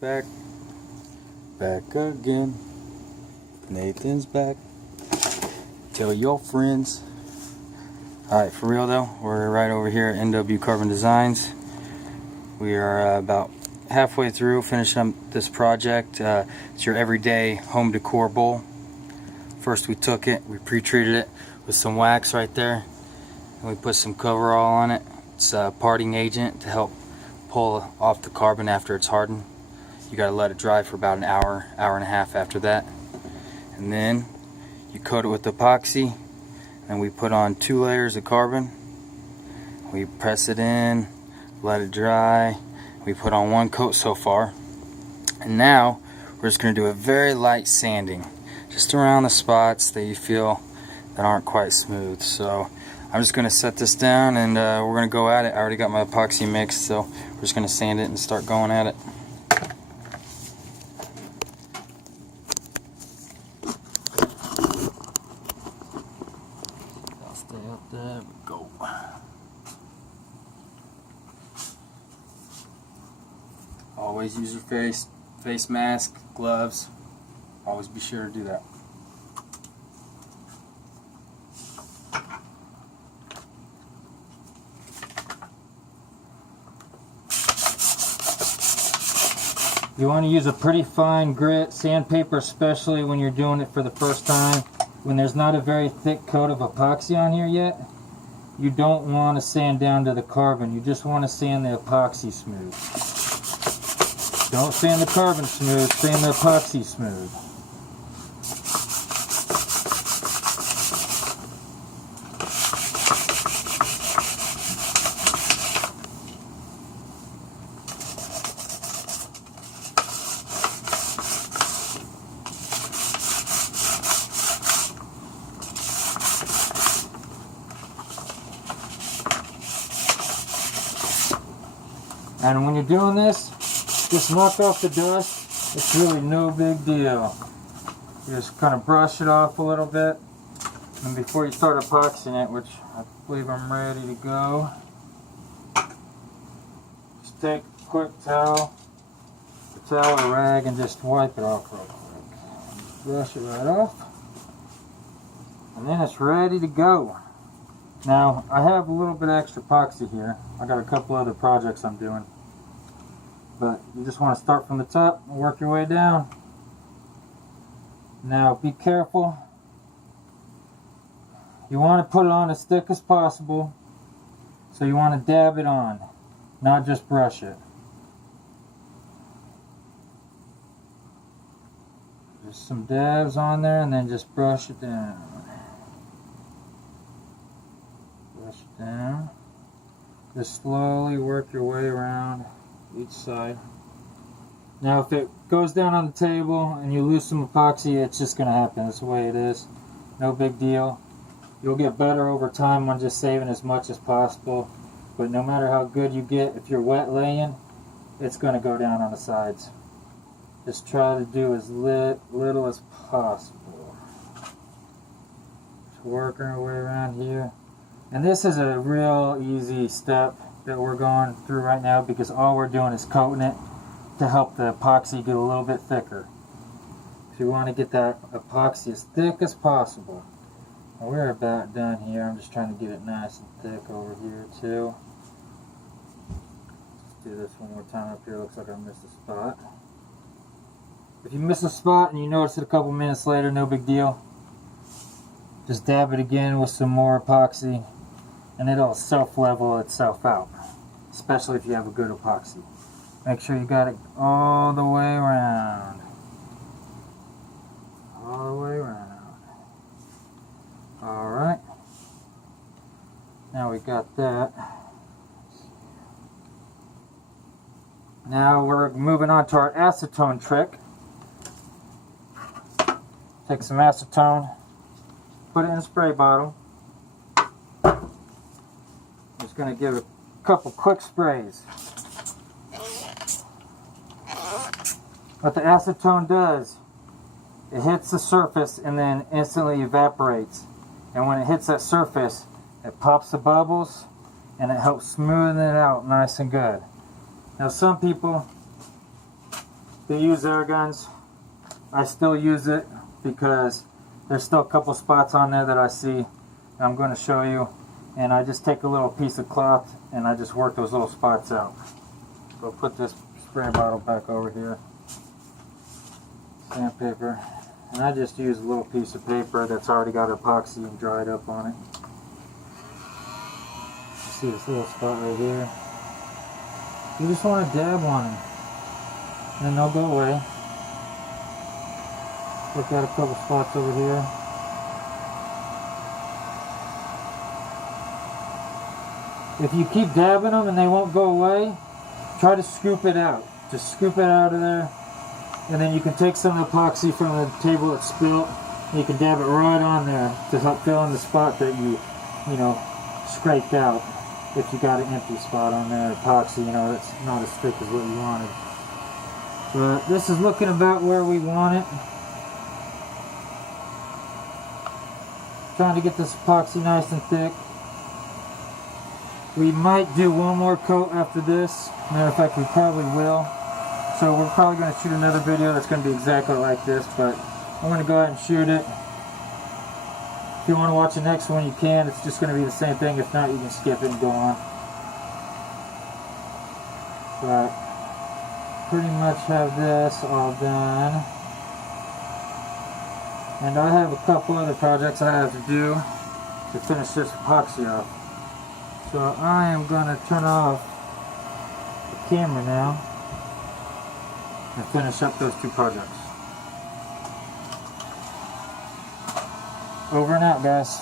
Back again. Nathan's back. Tell your friends. Alright, for real though, we're right over here at NW Carbon Designs. We are about halfway through finishing up this project. It's your everyday home decor bowl. First we took it, we pre-treated it with some wax right there, and we put some coverall on it. It's a parting agent to help pull off the carbon after it's hardened. You gotta let it dry for about an hour and a half after that. And then you coat it with epoxy, and we put on 2 layers of carbon. We press it in, let it dry. We put on 1 coat so far. And now we're just gonna do a very light sanding, just around the spots that you feel that aren't quite smooth. So I'm just gonna set this down and we're gonna go at it. I already got my epoxy mixed, so we're just gonna sand it and start going at it. Stay up there, go. Always use your face mask, gloves. Always be sure to do that. You want to use a pretty fine grit sandpaper, especially when you're doing it for the first time. When there's not a very thick coat of epoxy on here yet, you don't want to sand down to the carbon. You just want to sand the epoxy smooth. Don't sand the carbon smooth, sand the epoxy smooth. And when you're doing this, just knock off the dust. It's really no big deal. You just kind of brush it off a little bit. And before you start epoxying it, which I believe I'm ready to go, just take a quick towel or rag, and just wipe it off real quick. Brush it right off. And then it's ready to go. Now, I have a little bit extra epoxy here. I got a couple other projects I'm doing. But you just want to start from the top and work your way down. Now, be careful. You want to put it on as thick as possible. So you want to dab it on, not just brush it. Just some dabs on there, and then just brush it down. Brush it down. Just slowly work your way around each side. Now if it goes down on the table and you lose some epoxy, it's just going to happen. That's the way it is. No big deal. You'll get better over time on just saving as much as possible. But no matter how good you get, if you're wet laying, it's going to go down on the sides. Just try to do as little as possible. Just working our way around here. And this is a real easy step that we're going through right now, because all we're doing is coating it to help the epoxy get a little bit thicker. If you want to get that epoxy as thick as possible. And we're about done here. I'm just trying to get it nice and thick over here too. Let's do this one more time up here. Looks like I missed a spot. If you miss a spot and you notice it a couple minutes later, no big deal. Just dab it again with some more epoxy, and it'll self-level itself out, especially if you have a good epoxy. Make sure you got it all the way around. All the way around. Alright. Now we got that. Now we're moving on to our acetone trick. Take some acetone, put it in a spray bottle. Just going to give it a couple quick sprays. What the acetone does, it hits the surface and then instantly evaporates. And when it hits that surface, it pops the bubbles and it helps smoothen it out nice and good. Now some people they use air guns. I still use it because there's still a couple spots on there that I see. I'm going to show you. And I just take a little piece of cloth and I just work those little spots out. So I'll put this spray bottle back over here. Sandpaper. And I just use a little piece of paper that's already got epoxy and dried up on it. You see this little spot right here? You just want to dab on them. And then they'll go away. Look at a couple spots over here. If you keep dabbing them and they won't go away, try to scoop it out. Just scoop it out of there. And then you can take some epoxy from the table that's spilt. And you can dab it right on there to help fill in the spot that you scraped out. If you got an empty spot on there, epoxy, that's not as thick as what you wanted. But this is looking about where we want it. Trying to get this epoxy nice and thick. We might do one more coat after this. Matter of fact, we probably will. So we're probably going to shoot another video that's going to be exactly like this, but I'm going to go ahead and shoot it. If you want to watch the next one, you can. It's just going to be the same thing. If not, you can skip it and go on. But pretty much have this all done. And I have a couple other projects I have to do to finish this epoxy off. So I am going to turn off the camera now and finish up those two projects. Over and out, guys.